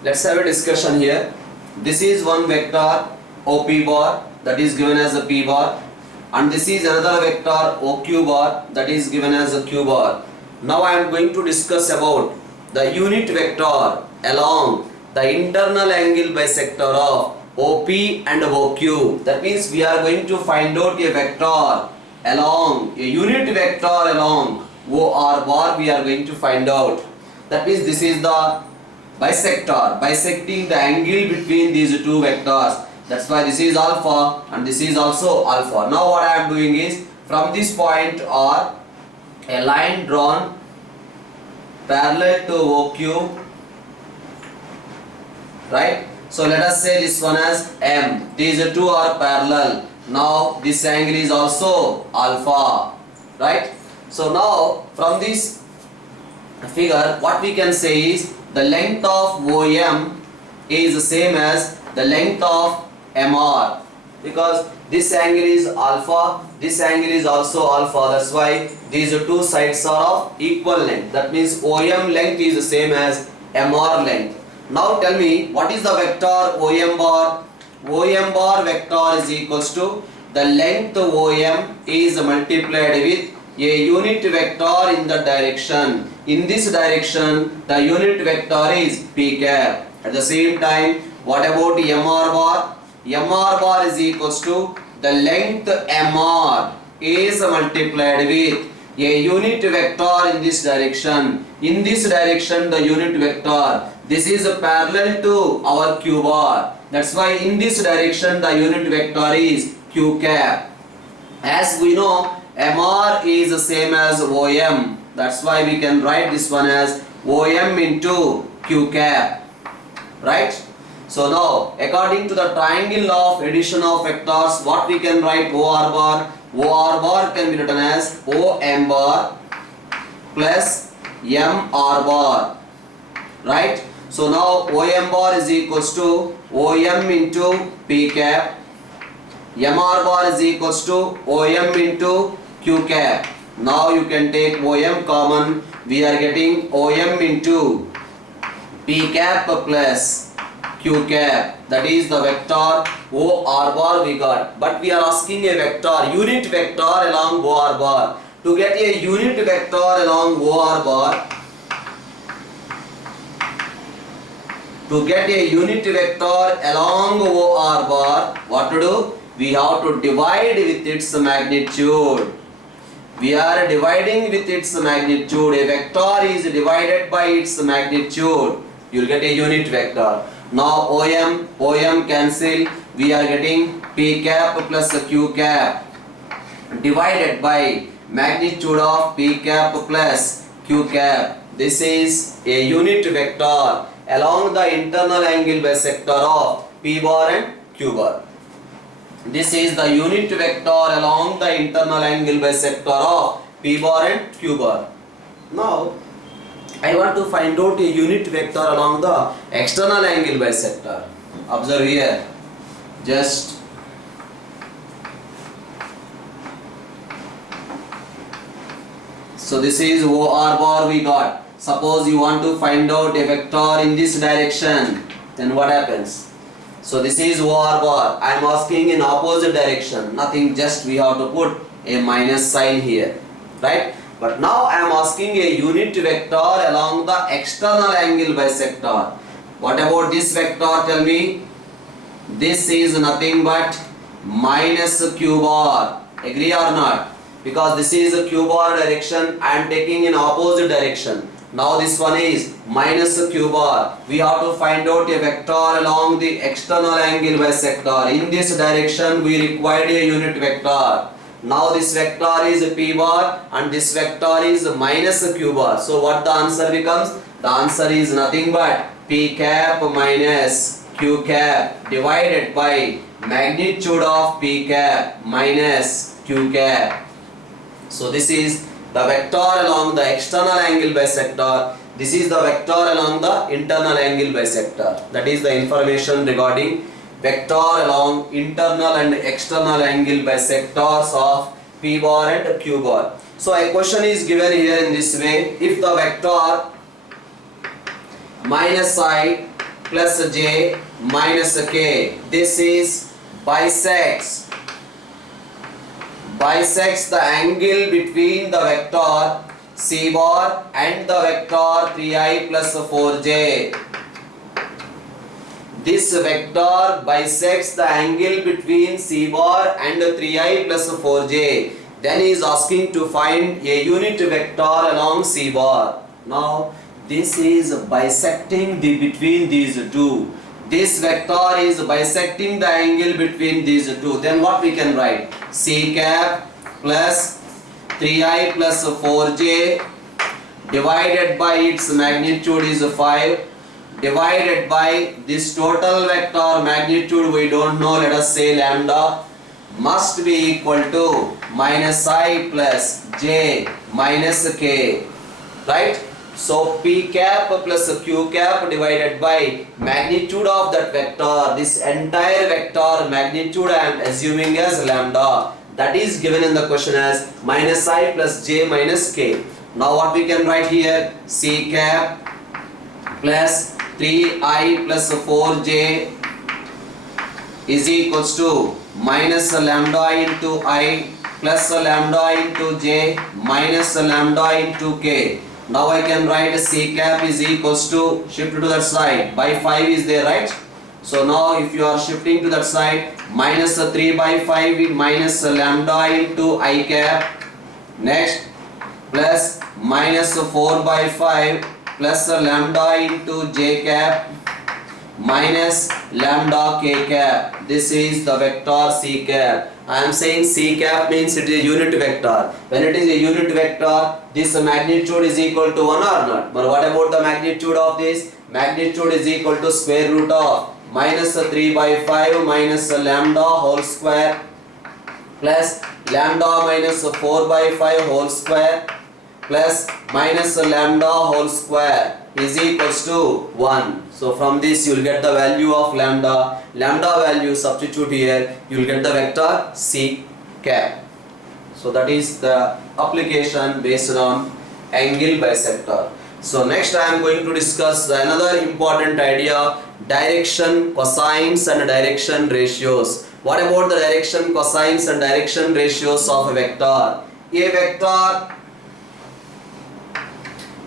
Let's have a discussion here. This is one vector OP bar that is given as a P bar, and this is another vector OQ bar that is given as a Q bar. Now I am going to discuss about the unit vector along the internal angle bisector of OP and OQ. That means we are going to find out a vector along, a unit vector along OR bar we are going to find out. That means this is the bisector, bisecting the angle between these two vectors. That's why this is alpha and this is also alpha. Now what I am doing is, from this point or a line drawn parallel to OQ, right? So let us say this one as M. These two are parallel. Now this angle is also alpha, right? So now from this figure what we can say is the length of OM is the same as the length of MR, because this angle is alpha, this angle is also alpha. That's why these two sides are of equal length. That means OM length is the same as MR length. Now tell me, what is the vector OM bar? OM bar vector is equals to the length OM is multiplied with a unit vector in the direction. In this direction, the unit vector is P cap. At the same time, what about MR bar? MR bar is equals to the length MR is multiplied with a unit vector in this direction. In this direction, the unit vector, this is parallel to our Q bar. That's why in this direction, the unit vector is Q cap. As we know, MR is the same as OM. That's why we can write this one as OM into Q cap, right? So now, according to the triangle of addition of vectors, what we can write OR bar? OR bar can be written as OM bar plus MR bar, right? So now OM bar is equals to OM into P cap, MR bar is equals to OM into Q cap. Now you can take OM common. We are getting OM into P cap plus Q cap. That is the vector OR bar we got. But we are asking a vector, unit vector along OR bar. To get a unit vector along OR bar, to get a unit vector along OR bar, what to do? We have to divide with its magnitude. We are dividing with its magnitude. A vector is divided by its magnitude. You will get a unit vector. Now OM cancel. We are getting P cap plus Q cap divided by magnitude of P cap plus Q cap. This is a unit vector along the internal angle bisector of P bar and Q bar. This is the unit vector along the internal angle bisector of P bar and Q bar. Now I want to find out a unit vector along the external angle bisector. Observe here. Just so this is OR bar we got. Suppose you want to find out a vector in this direction, then what happens? So this is OR bar. I am asking in opposite direction. Nothing, just we have to put a minus sign here, right? But now I am asking a unit vector along the external angle bisector. What about this vector? Tell me. This is nothing but minus Q bar. Agree or not? Because this is a Q bar direction, I am taking in opposite direction. Now this one is minus Q bar. We have to find out a vector along the external angle bisector. In this direction we required a unit vector. Now this vector is P bar and this vector is minus Q bar. So what the answer becomes? The answer is nothing but P cap minus Q cap divided by magnitude of P cap minus Q cap. So this is the vector along the external angle bisector. This is the vector along the internal angle bisector. That is the information regarding vector along internal and external angle bisectors of P bar and Q bar. So a question is given here in this way. If the vector minus I plus j minus k. This is bisects the angle between the vector c bar and the vector 3i plus 4j. This vector bisects the angle between c bar and 3i plus 4j. Then he is asking to find a unit vector along c bar. Now this is bisecting between these two. This vector is bisecting the angle between these two. Then what we can write? C cap plus 3i plus 4j divided by its magnitude is 5 divided by this total vector magnitude we don't know, let us say lambda, must be equal to minus I plus j minus k, right? So p cap plus q cap divided by magnitude of that vector, this entire vector magnitude I am assuming as lambda, that is given in the question as minus I plus j minus k. Now what we can write here? C cap plus 3i plus 4j is equals to minus lambda into I plus lambda into j minus lambda into k. Now I can write C cap is equals to, shift to that side, by 5 is there, right? So now if you are shifting to that side, minus 3 by 5 minus lambda into I cap, next plus minus 4 by 5 plus lambda into j cap minus lambda k cap. This is the vector C cap. I am saying C cap means it is a unit vector. When it is a unit vector, this magnitude is equal to 1 or not? But what about the magnitude of this? Magnitude is equal to square root of minus 3 by 5 minus lambda whole square plus lambda minus 4 by 5 whole square plus minus lambda whole square is equals to 1. So from this you will get the value of lambda. Lambda value substitute here, you will get the vector C cap. So that is the application based on angle bisector. So next I am going to discuss another important idea, direction cosines and direction ratios. What about the direction cosines and direction ratios of a vector? A vector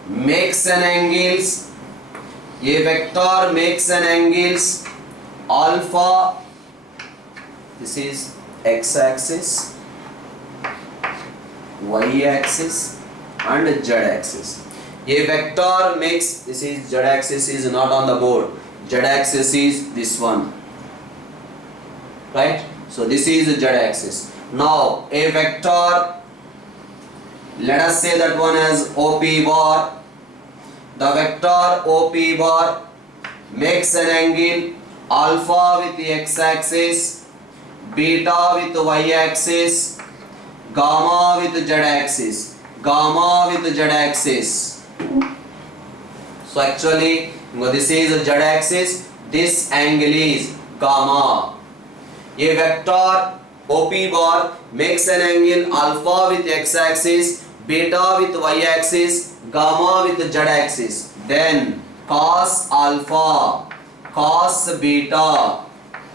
makes an angles alpha, this is x-axis, y-axis and z-axis. A vector makes, this is z-axis is not on the board, z-axis is this one, right? So this is z-axis. Now a vector, let us say that one as OP bar. The vector OP bar makes an angle alpha with the x-axis, beta with the y-axis, gamma with the z-axis, So actually this is the z-axis, this angle is gamma. A vector OP bar makes an angle alpha with x-axis, beta with y-axis, gamma with z-axis. Then cos alpha, cos beta,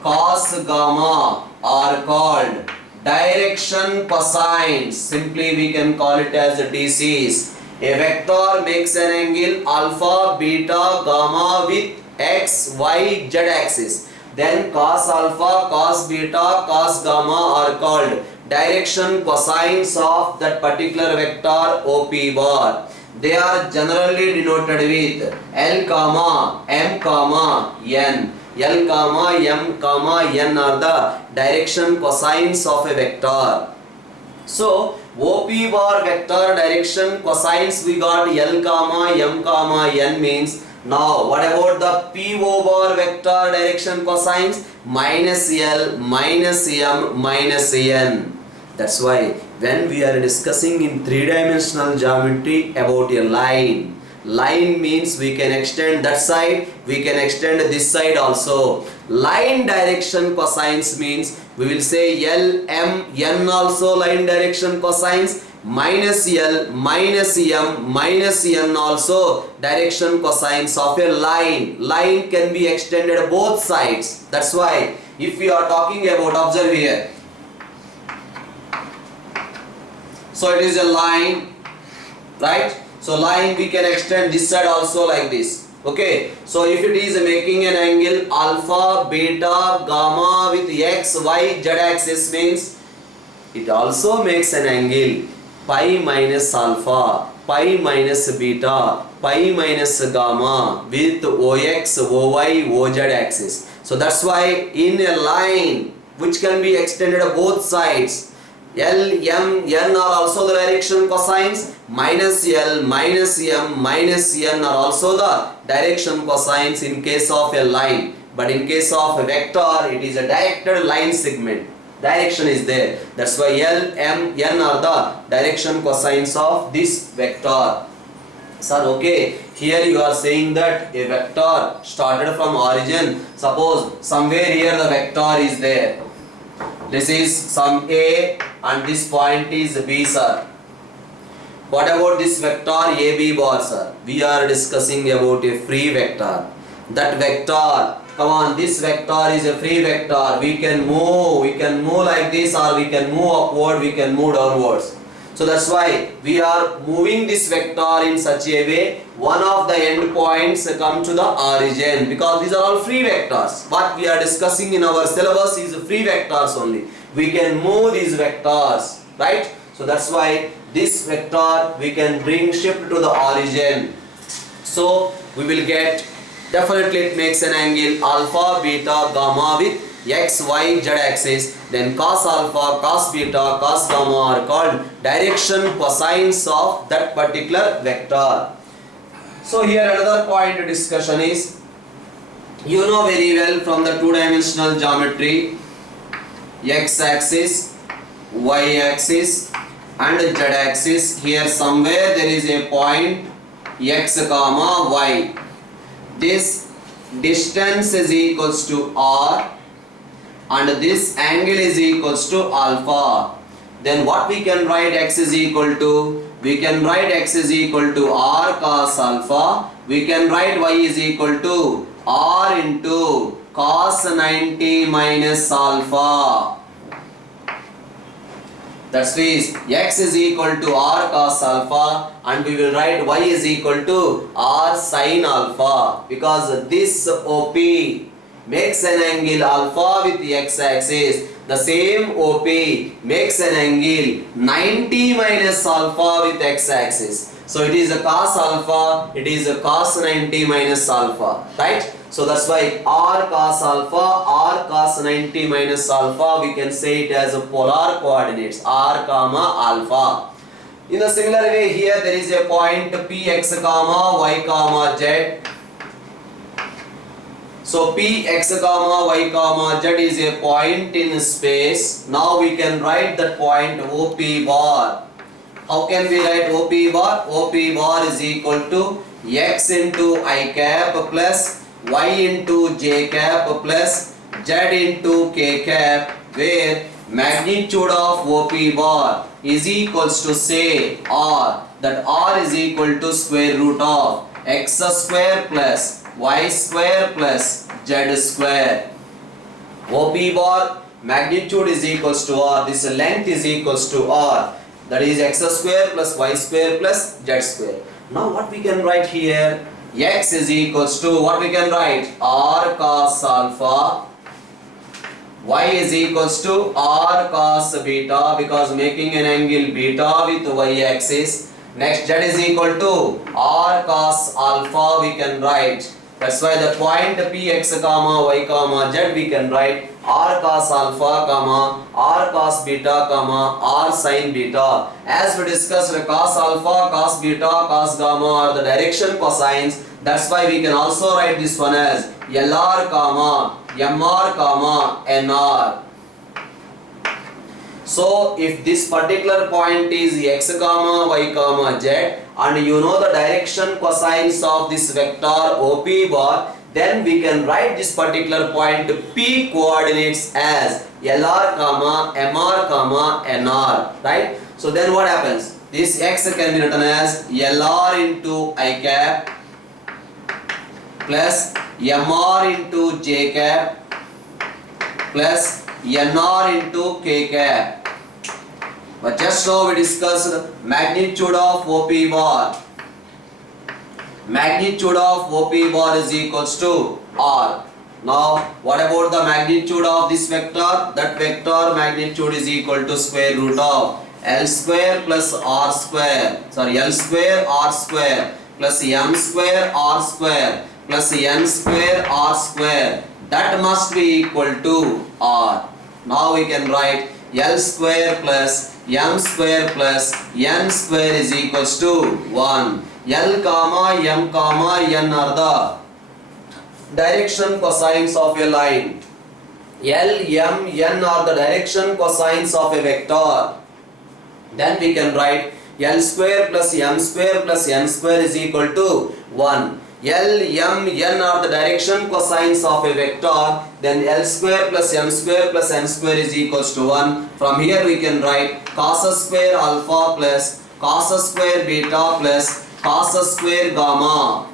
cos gamma are called direction cosines. Simply we can call it as DCs. A vector makes an angle alpha, beta, gamma with x, y, z-axis. Then cos alpha, cos beta, cos gamma are called direction cosines of that particular vector OP bar. They are generally denoted with L comma M comma N. L comma M comma N are the direction cosines of a vector. So OP bar vector direction cosines we got L comma M comma N means. Now what about the PO bar vector direction cosines? Minus L minus M minus N. That's why when we are discussing in three-dimensional geometry about a line, line means we can extend that side, we can extend this side also. Line direction cosines means we will say L, M, N also line direction cosines, minus L, minus M, minus N also direction cosines of a line. Line can be extended both sides. That's why if we are talking about, observe here. So it is a line, right? So line we can extend this side also like this. Okay. So if it is making an angle alpha, beta, gamma with x, y, z axis means it also makes an angle pi minus alpha, pi minus beta, pi minus gamma with ox, oy, oz axis. So that's why in a line which can be extended both sides, L, M, N are also the direction cosines, minus L, minus M, minus N are also the direction cosines in case of a line. But in case of a vector, it is a directed line segment. Direction is there. That's why L, M, N are the direction cosines of this vector. Sir, okay, here you are saying that a vector started from origin. Suppose somewhere here the vector is there. This is some A and this point is B, sir. What about this vector AB bar, sir? We are discussing about a free vector. That vector, come on, this vector is a free vector. We can move like this, or we can move upward, we can move downwards. So that's why we are moving this vector in such a way, one of the endpoints come to the origin, because these are all free vectors. What we are discussing in our syllabus is free vectors only. We can move these vectors, right? So that's why this vector we can bring shift to the origin. So we will get, definitely it makes an angle alpha, beta, gamma with x, y, z axis. Then cos alpha, cos beta, cos gamma are called direction cosines of that particular vector. So here another point of discussion is, you know very well from the two-dimensional geometry, x axis, y axis and z axis. Here somewhere there is a point x comma y. This distance is equals to r and this angle is equals to alpha. Then what we can write x is equal to? We can write x is equal to r cos alpha. We can write y is equal to r into cos 90 minus alpha. That means x is equal to r cos alpha and we will write y is equal to r sin alpha, because this OP makes an angle alpha with the x axis. The same OP makes an angle 90 minus alpha with x axis. So it is a cos alpha, it is a cos 90 minus alpha, right? So that's why r cos alpha, r cos 90 minus alpha, we can say it as a polar coordinates, r comma alpha. In a similar way, here there is a point px comma y comma z. So px comma y comma z is a point in space. Now we can write that point OP bar. How can we write OP bar? OP bar is equal to x into I cap plus y into j cap plus z into k cap, where magnitude of OP bar is equals to, say, r. That r is equal to square root of x square plus y square plus z square. OP bar magnitude is equals to r. This length is equals to r. That is x square plus y square plus z square. Now what we can write here? X is equals to, what we can write? R cos alpha. Y is equals to r cos beta, because making an angle beta with y axis. Next, z is equal to r cos alpha we can write. That's why the point px comma y comma z we can write r cos alpha comma r cos beta comma r sin beta. As we discussed, cos alpha, cos beta, cos gamma are the direction cosines. That's why we can also write this one as LR comma MR comma NR. So if this particular point is x comma y comma z, and you know the direction cosines of this vector OP bar, then we can write this particular point P coordinates as LR comma MR comma NR, right? So then what happens? this x can be written as LR into I cap plus MR into J cap plus NR into K cap. But just now we discussed magnitude of OP bar. Magnitude of OP bar is equals to R. Now what about the magnitude of this vector? That vector magnitude is equal to square root of L square plus R square. Sorry, L square R square plus M square R square plus N square R square. That must be equal to R. Now we can write L square plus M square plus N square is equals to 1. L comma M comma N are the direction cosines of a line. L, M, N are the direction cosines of a vector. Then we can write L square plus M square plus N square is equal to 1. L, M, N are the direction cosines of a vector. Then L square plus M square plus N square is equals to 1. From here we can write cos square alpha plus cos square beta plus cos square gamma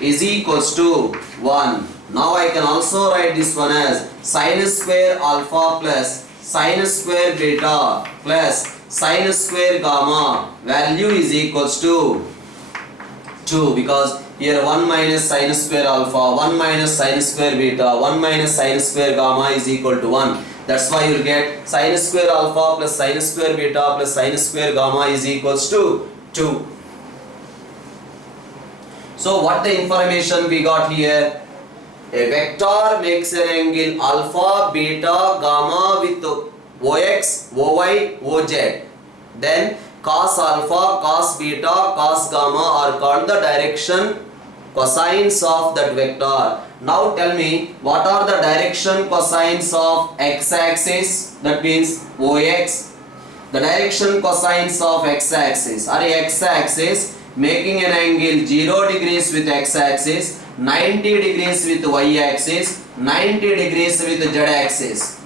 is equals to 1. Now I can also write this one as sin square alpha plus sin square beta plus sin square gamma value is equals to 2, because here 1 minus sin square alpha, 1 minus sin square beta, 1 minus sin square gamma is equal to 1. That's why you will get sin square alpha plus sin square beta plus sin square gamma is equals to 2. So what the information we got here? A vector makes an angle alpha, beta, gamma with OX, OY, OZ. Then cos alpha, cos beta, cos gamma are called the direction cosines of that vector. Now tell me, what are the direction cosines of x-axis? That means OX. The direction cosines of x-axis are x-axis making an angle 0 degrees with x-axis, 90 degrees with y-axis, 90 degrees with z-axis.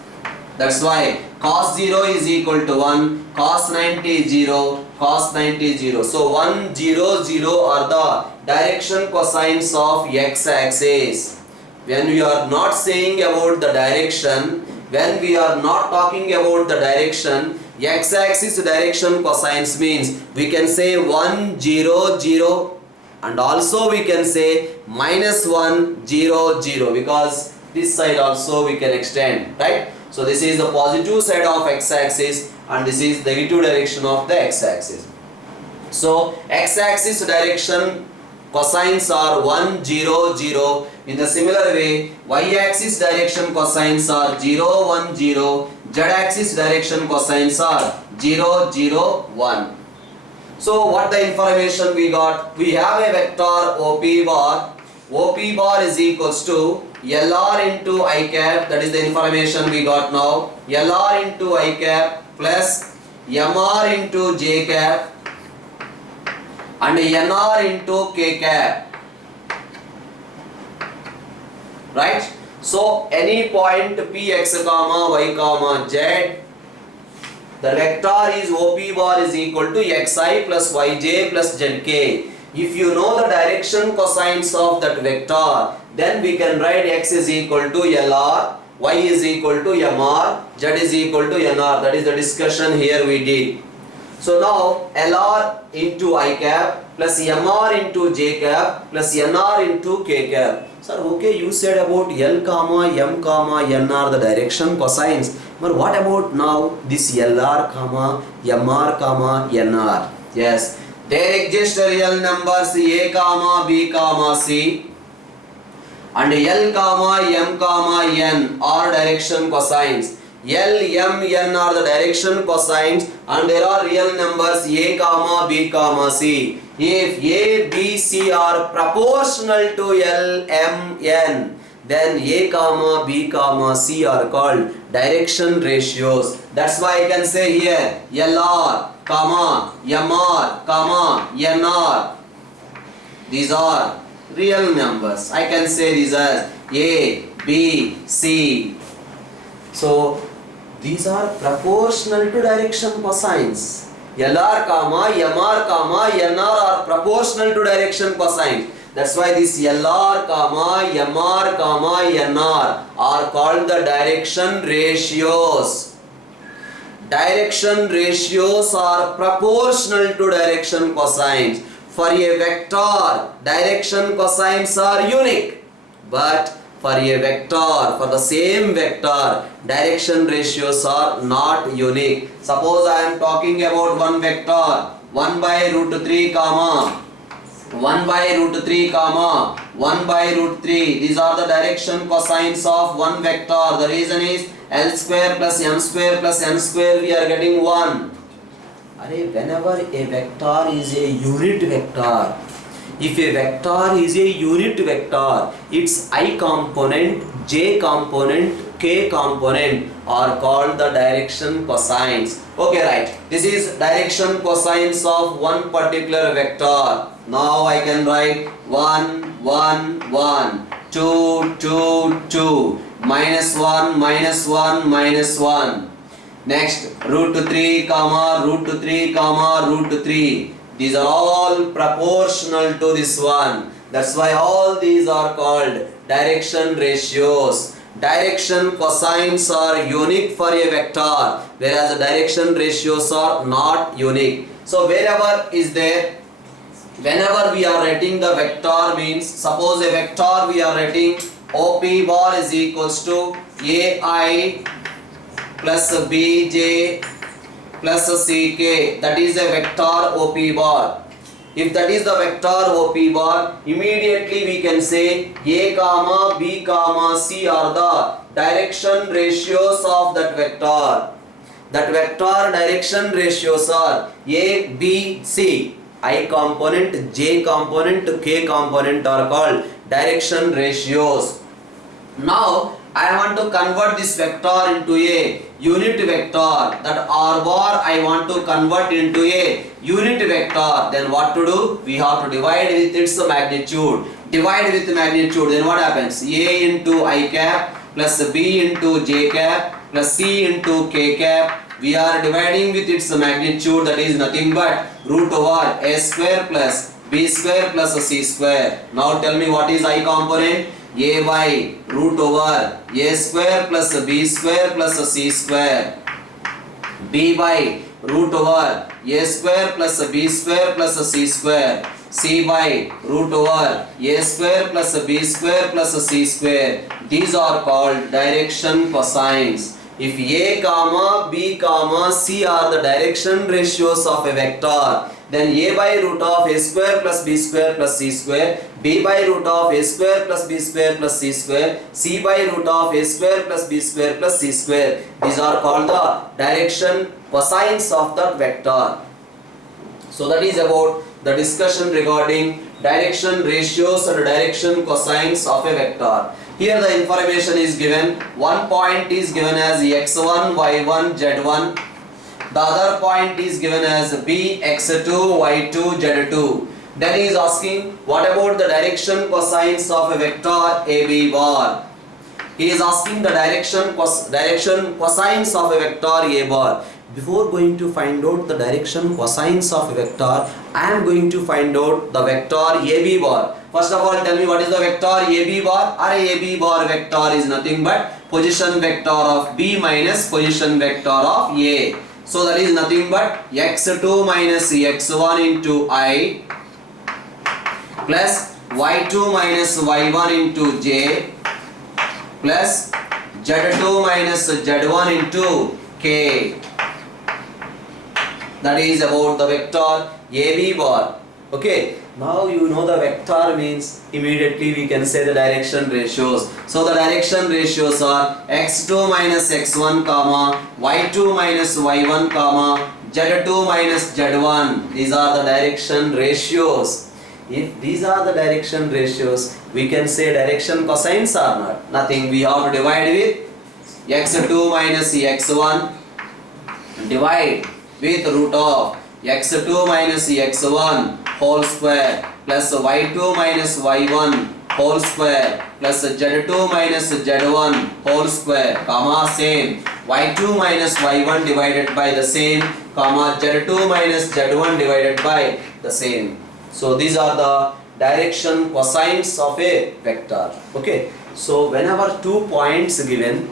That's why cos 0 is equal to 1, cos 90 is 0, cos 90 is 0. So 1, 0, 0 are the direction cosines of x-axis. When we are not saying about the direction, when we are not talking about the direction, x-axis direction cosines means we can say 1, 0, 0 and also we can say minus 1, 0, 0, because this side also we can extend, right? So this is the positive side of x-axis and this is the negative direction of the x-axis. So x-axis direction cosines are 1, 0, 0. In the similar way, y-axis direction cosines are 0, 1, 0. Z-axis direction cosines are 0, 0, 1. So what the information we got? We have a vector OP bar. OP bar is equals to LR into I cap. That is the information we got now. LR into I cap plus MR into J cap and NR into K cap. Right? So any point Px comma y comma z, the vector is OP bar is equal to xi plus yj plus zk. If you know the direction cosines of that vector, then we can write x is equal to LR, y is equal to MR, z is equal to NR. That is the discussion here we did. So now LR into I cap plus MR into J cap plus NR into K cap. Sir, okay, you said about L comma M comma N are the direction cosines. But what about now this LR comma MR comma NR? Yes, there exist real numbers A comma B comma C and L comma M comma N are direction cosines. L, M, N are the direction cosines and there are real numbers A comma B comma C. If A, B, C are proportional to L, M, N, then A comma B comma C are called direction ratios. That's why I can say here LR comma MR comma NR. These are real numbers. I can say these as A, B, C. So these are proportional to direction cosines. LR comma MR comma NR are proportional to direction cosine. That's why this LR comma MR comma NR are called the direction ratios. Direction ratios are proportional to direction cosines. For a vector, direction cosines are unique, but for a vector, for the same vector, direction ratios are not unique. Suppose I am talking about one vector, 1 by root 3 comma 1 by root 3 comma 1 by root 3. These are the direction cosines of one vector. The reason is L square plus M square plus N square, we are getting 1. Whenever a vector is a unit vector, if a vector is a unit vector, its I component, j component, k component are called the direction cosines. Okay, right. This is direction cosines of one particular vector. Now I can write 1, 1, 1, 2, 2, 2, minus 1, minus 1, minus 1. Next, root 3 comma root 3 comma root 3. These are all proportional to this one. That's why all these are called direction ratios. Direction cosines are unique for a vector, whereas the direction ratios are not unique. So wherever is there, whenever we are writing the vector, means suppose a vector we are writing OP bar is equals to AI plus BJ plus CK, that is a vector OP bar. If that is the vector OP bar, immediately we can say A comma B comma C are the direction ratios of that vector. That vector direction ratios are A, B, C. I component, J component, K component are called direction ratios. Now I want to convert this vector into a unit vector. That R bar I want to convert into a unit vector. Then what to do? We have to divide with its magnitude. Divide with magnitude. Then what happens? A into I cap plus B into J cap plus C into K cap. We are dividing with its magnitude, that is nothing but root over A square plus B square plus C square. Now tell me what is I component? A by root over A square plus B square plus C square. B by root over A square plus B square plus C square. C by root over A square plus B square plus C square. These are called direction cosines. If A comma B comma C are the direction ratios of a vector, then A by root of A square plus B square plus C square, B by root of A square plus B square plus C square, C by root of A square plus B square plus C square. These are called the direction cosines of that vector. So that is about the discussion regarding direction ratios and direction cosines of a vector. Here the information is given. One point is given as x1, y1, z1. The other point is given as b, x2, y2, z2. Then he is asking, what about the direction cosines of a vector AB bar? He is asking the direction cosines of a vector A bar. Before going to find out the direction cosines of a vector, I am going to find out the vector AB bar. First of all, tell me what is the vector AB bar? Or AB bar vector is nothing but position vector of B minus position vector of A. So that is nothing but x2 minus x1 into I plus y2 minus y1 into J plus z2 minus z1 into K. That is about the vector AB bar. Okay. Now you know the vector means, immediately we can say the direction ratios. So the direction ratios are x2 minus x1 comma y2 minus y1 comma z2 minus z1. These are the direction ratios. If these are the direction ratios, we can say direction cosines are not. Nothing. We have to divide with x2 minus x1. Divide with root of x2 minus x1 whole square plus y2 minus y1 whole square plus z2 minus z1 whole square comma same y2 minus y1 divided by the same comma z2 minus z1 divided by the same. So these are the direction cosines of a vector. Okay. So whenever 2 points given,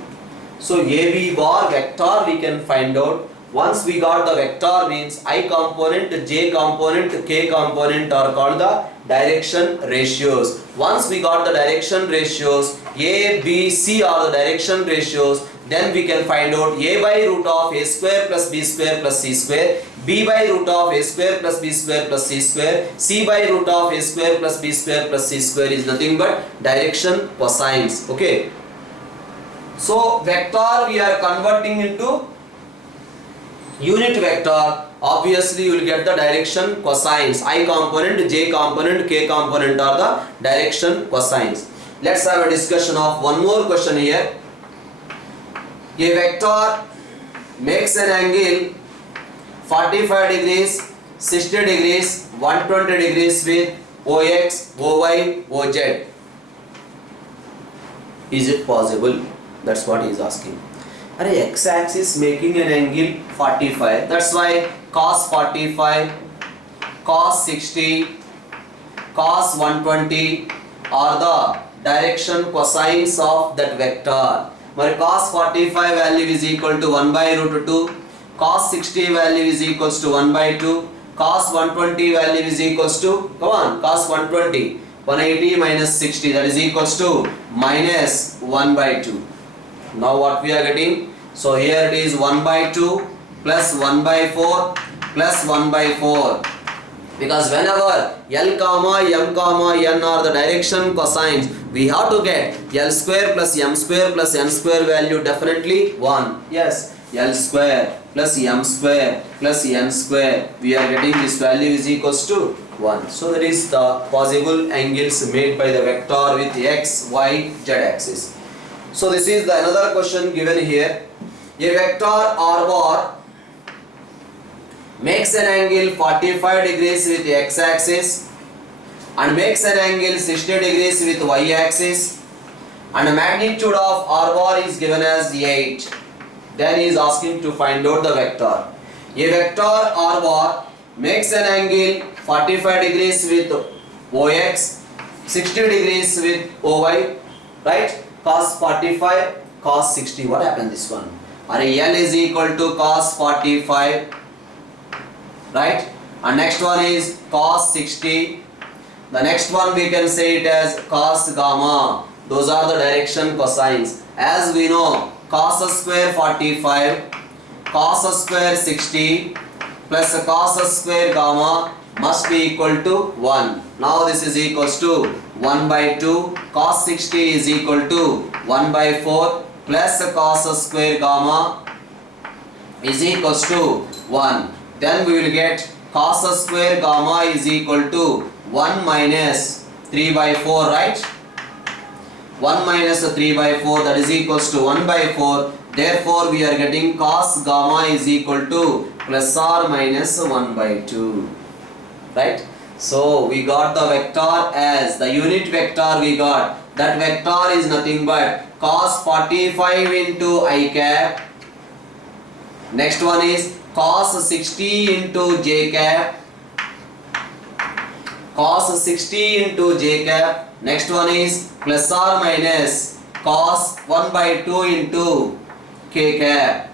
so AB bar vector we can find out. Once we got the vector means I component, j component, k component are called the direction ratios. Once we got the direction ratios, A, B, C are the direction ratios, then we can find out A by root of A square plus B square plus C square, B by root of A square plus B square plus C square, C by root of A square plus B square plus C square is nothing but direction cosines. Okay. So vector we are converting into unit vector. Obviously you will get the direction cosines. I component, j component, k component are the direction cosines. Let's have a discussion of one more question here. A vector makes an angle 45 degrees, 60 degrees, 120 degrees with OX, OY, OZ. Is it possible? That's what he is asking. Are x-axis making an angle 45. That's why cos 45, cos 60, cos 120 are the direction cosines of that vector. Where cos 45 value is equal to 1 by root 2, cos 60 value is equals to 1 by 2, cos 120 value is equals to, come on, cos 120, 180 minus 60, that is equals to minus 1 by 2. Now what we are getting? So here it is 1 by 2 plus 1 by 4 plus 1 by 4. Because whenever L comma M comma N are the direction cosines, we have to get L square plus M square plus N square value definitely 1. Yes, L square plus M square plus N square. We are getting this value is equals to 1. So that is the possible angles made by the vector with x, y, z axis. So this is the another question given here. A vector R bar makes an angle 45 degrees with x axis and makes an angle 60 degrees with y axis, and the magnitude of R bar is given as 8. Then he is asking to find out the vector. A vector R bar makes an angle 45 degrees with OX, 60 degrees with OY, right? Cos 45, cos 60. What happened this one? L is equal to cos 45, right? And next one is cos 60. The next one we can say it as cos gamma. Those are the direction cosines. As we know, cos square 45, cos square 60 plus cos square gamma must be equal to 1. Now this is equals to 1 by 2. Cos 60 is equal to 1 by 4 plus cos square gamma is equals to 1. Then we will get cos square gamma is equal to 1 minus 3 by 4, right? 1 minus 3 by 4, that is equals to 1 by 4. Therefore we are getting cos gamma is equal to plus or minus 1 by 2. Right? So we got the vector as the unit vector we got. That vector is nothing but cos 45 into I cap. Next one is cos 60 into j cap. Cos 60 into j cap. Next one is plus or minus cos 1 by 2 into k cap.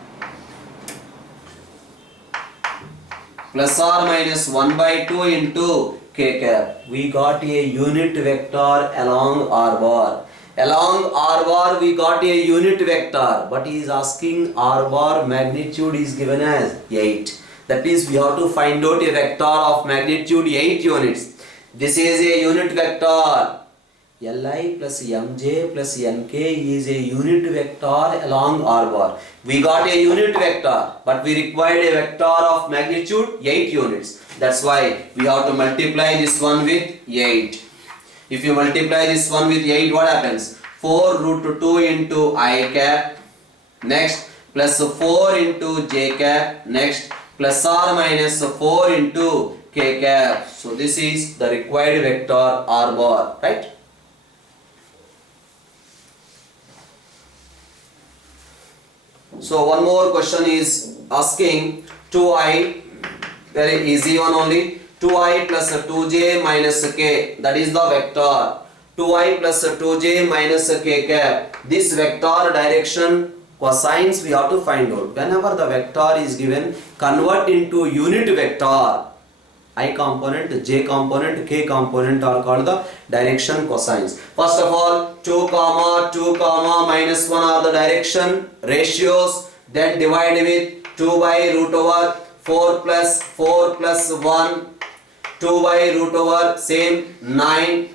Plus or minus 1 by 2 into k cap. We got a unit vector along R bar. Along R bar we got a unit vector, but he is asking R bar magnitude is given as 8. That means we have to find out a vector of magnitude 8 units. This is a unit vector. Li plus mj plus nk is a unit vector along R bar. We got a unit vector, but we required a vector of magnitude 8 units. That's why we have to multiply this one with 8. If you multiply this one with 8, what happens? 4 root 2 into I cap. Next, plus 4 into j cap. Next, plus or minus 4 into k cap. So this is the required vector R bar, right? So one more question is asking 2i, very easy one only, 2i plus 2j minus k, that is the vector. 2i plus 2j minus k cap. This vector direction cosines we have to find out. Whenever the vector is given, convert into unit vector. I component, j component, k component are called the direction cosines. First of all, 2 comma 2 comma minus 1 are the direction ratios. Then divide with 2 by root over 4 plus 1, 2 by root over same 9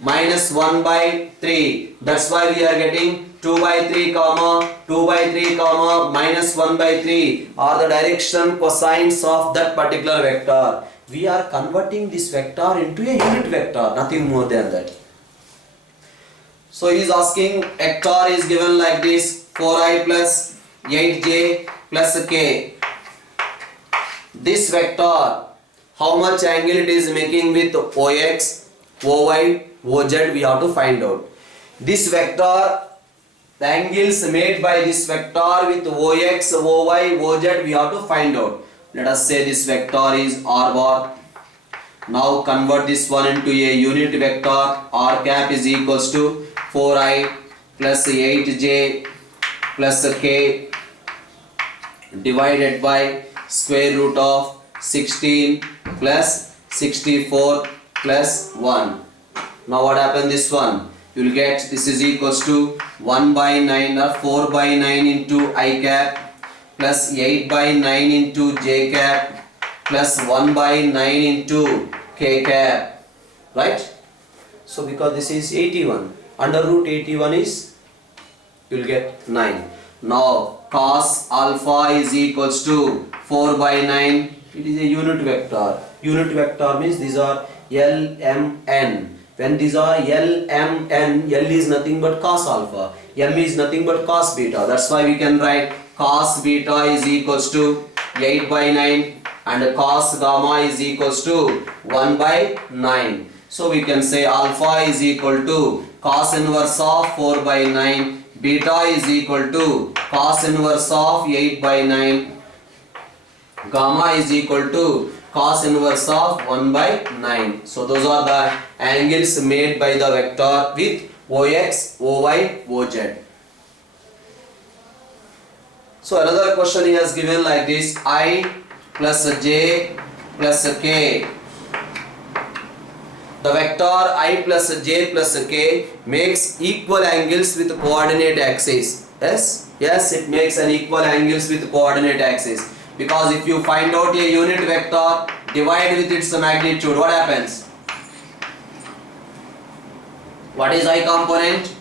minus 1 by 3. That's why we are getting 2 by 3 comma 2 by 3 comma minus 1 by 3 are the direction cosines of that particular vector. We are converting this vector into a unit vector, nothing more than that. So he is asking, vector is given like this, 4i plus 8j plus k. This vector, how much angle it is making with ox, oy, oz, we have to find out. This vector, the angles made by this vector with ox, oy, oz, we have to find out. Let us say this vector is r bar. Now convert this one into a unit vector. R cap is equals to 4i plus 8j plus k divided by square root of 16 plus 64 plus 1. Now what happened this one? You will get this is equals to 1 by 9 or 4 by 9 into I cap plus 8 by 9 into j cap plus 1 by 9 into k cap, right? So because this is 81, under root 81 is, you will get 9. Now cos alpha is equals to 4 by 9, it is a unit vector. Unit vector means these are L, M, N. When these are L, M, N, L is nothing but cos alpha, M is nothing but cos beta. That's why we can write cos beta is equals to 8 by 9 and cos gamma is equals to 1 by 9. So we can say alpha is equal to cos inverse of 4 by 9, beta is equal to cos inverse of 8 by 9, gamma is equal to cos inverse of 1 by 9. So those are the angles made by the vector with ox, oy, oz. So another question he has given like this, I plus j plus k. The vector I plus j plus k makes equal angles with coordinate axis. Yes? Yes, it makes an equal angles with coordinate axis. Because if you find out a unit vector, divide with its magnitude, what happens? What is I component?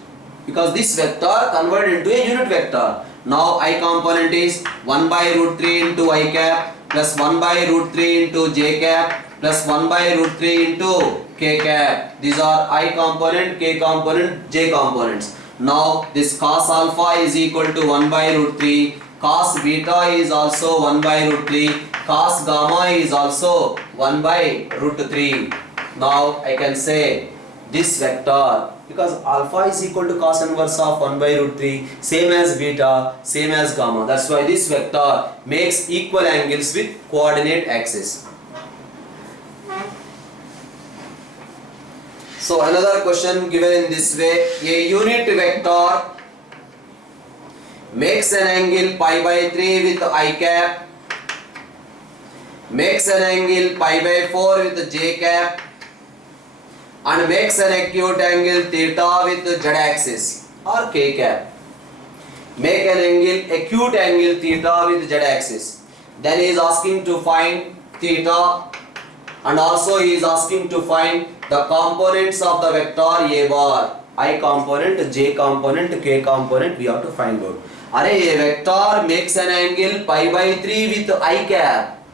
Because this vector converted into a unit vector. Now I component is 1 by root 3 into I cap plus 1 by root 3 into j cap plus 1 by root 3 into k cap. These are I component, k component, j components. Now this cos alpha is equal to 1 by root 3, cos beta is also 1 by root 3, cos gamma is also 1 by root 3. Now I can say this vector, because alpha is equal to cos inverse of 1 by root 3, same as beta, same as gamma. That's why this vector makes equal angles with coordinate axis. So another question given in this way, a unit vector makes an angle pi by 3 with I cap, makes an angle pi by 4 with j cap, and makes an acute angle theta with z axis or k cap. Make an angle, acute angle theta with z axis. Then he is asking to find theta, and also he is asking to find the components of the vector a bar. I component, j component, k component we have to find out. Array, a vector makes an angle pi by 3 with I cap.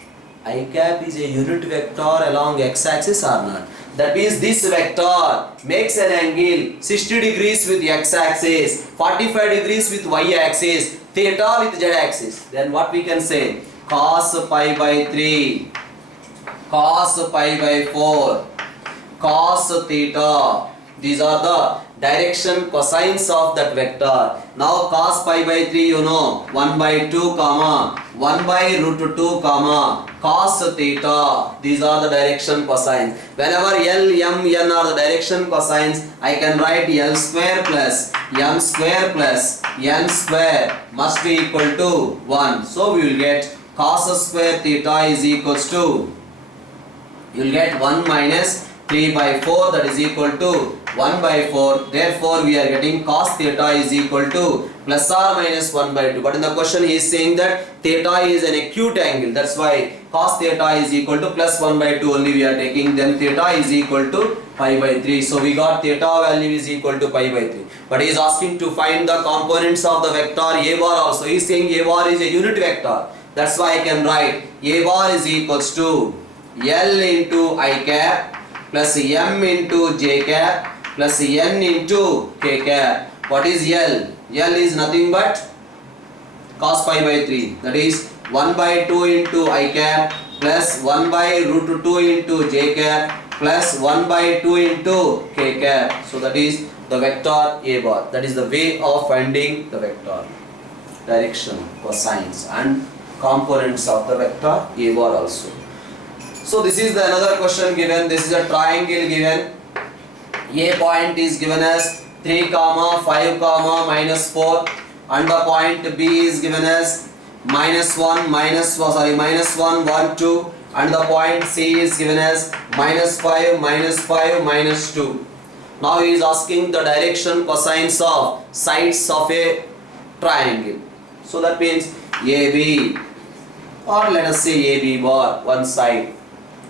I cap is a unit vector along x axis or not? That means this vector makes an angle 60 degrees with x axis, 45 degrees with y axis, theta with z axis. Then what we can say? Cos pi by 3, cos pi by 4, cos theta. These are the direction cosines of that vector. Now cos pi by 3 you know 1 by 2 comma 1 by root 2 comma cos theta. These are the direction cosines. Whenever L, M, N are the direction cosines, I can write L square plus M square plus N square must be equal to 1. So we will get cos square theta is equals to, you will get 1 minus 3 by 4, that is equal to 1 by 4. Therefore we are getting cos theta is equal to plus or minus 1 by 2. But in the question he is saying that theta is an acute angle. That's why cos theta is equal to plus 1 by 2 only we are taking. Then theta is equal to pi by 3. So we got theta value is equal to pi by 3. But he is asking to find the components of the vector a bar also. He is saying a bar is a unit vector. That's why I can write a bar is equals to L into I cap plus M into J cap plus N into K cap. What is L? L is nothing but cos pi by 3. That is 1 by 2 into I cap plus 1 by root 2 into J cap plus 1 by 2 into K cap. So that is the vector A bar. That is the way of finding the vector. Direction, cosines and components of the vector A bar also. So this is the another question given. This is a triangle given. A point is given as 3 comma 5 comma minus 4 and the point B is given as minus 1 minus 1 1 2 and the point C is given as minus 5 minus 2. Now he is asking the direction cosines of sides of a triangle. So that means AB, or let us say AB bar, one side.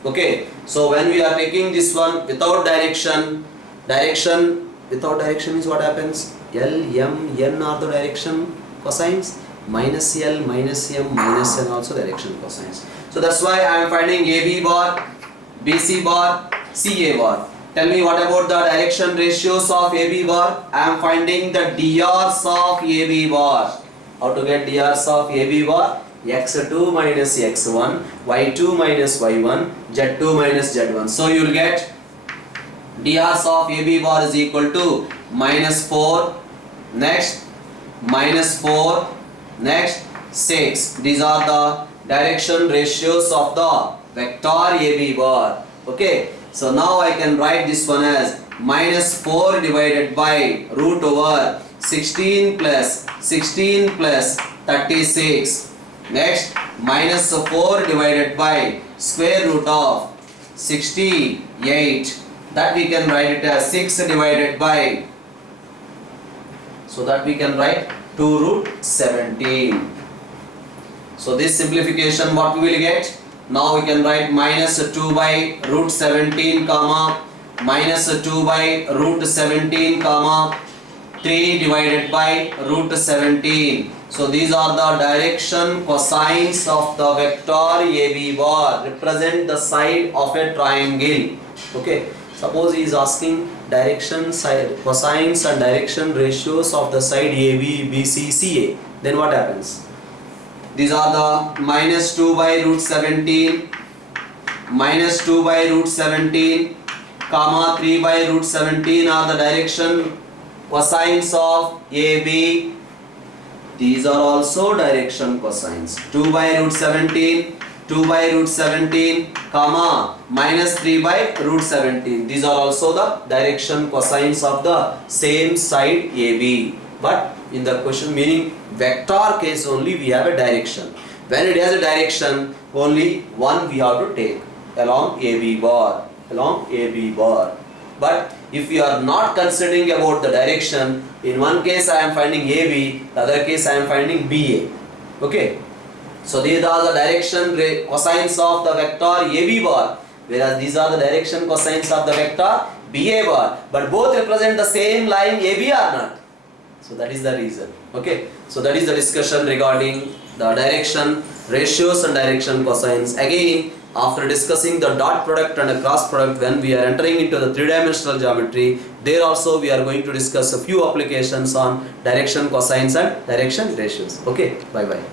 Okay, so when we are taking this one without direction, without direction is what happens? L, M, N are the direction cosines, minus L, minus M, minus N also direction cosines. So that's why I am finding AB bar, BC bar, CA bar. Tell me what about the direction ratios of AB bar? I am finding the DRs of AB bar. How to get DRs of AB bar? x2 minus x1, y2 minus y1, z2 minus z1. So you will get DRs of AB bar is equal to minus 4, next minus 4, next 6. These are the direction ratios of the vector AB bar. Okay, so now I can write this one as minus 4 divided by root over 16 plus 36. Next, minus 4 divided by square root of 68. That we can write it as 6 divided by, so that we can write 2 root 17. So this simplification what we will get? Now we can write minus 2 by root 17 comma minus 2 by root 17 comma 3 divided by root 17. So these are the direction cosines of the vector AB bar, represent the side of a triangle. Okay, suppose he is asking direction side cosines and direction ratios of the side AB, BC, CA. Then what happens? These are the minus 2 by root 17, minus 2 by root 17, comma 3 by root 17 are the direction cosines of AB. These are also direction cosines. 2 by root 17, 2 by root 17, comma minus 3 by root 17. These are also the direction cosines of the same side AB. But in the question meaning vector case only we have a direction. When it has a direction, only one we have to take along AB bar. But if we are not considering about the direction, in one case I am finding AB, the other case I am finding BA. Okay. So these are the direction cosines of the vector AB bar, whereas these are the direction cosines of the vector BA bar. But both represent the same line AB or not. So that is the reason. Okay. So that is the discussion regarding the direction ratios and direction cosines. Again, after discussing the dot product and a cross product, when we are entering into the three-dimensional geometry, there also we are going to discuss a few applications on direction cosines and direction ratios. Okay, bye bye.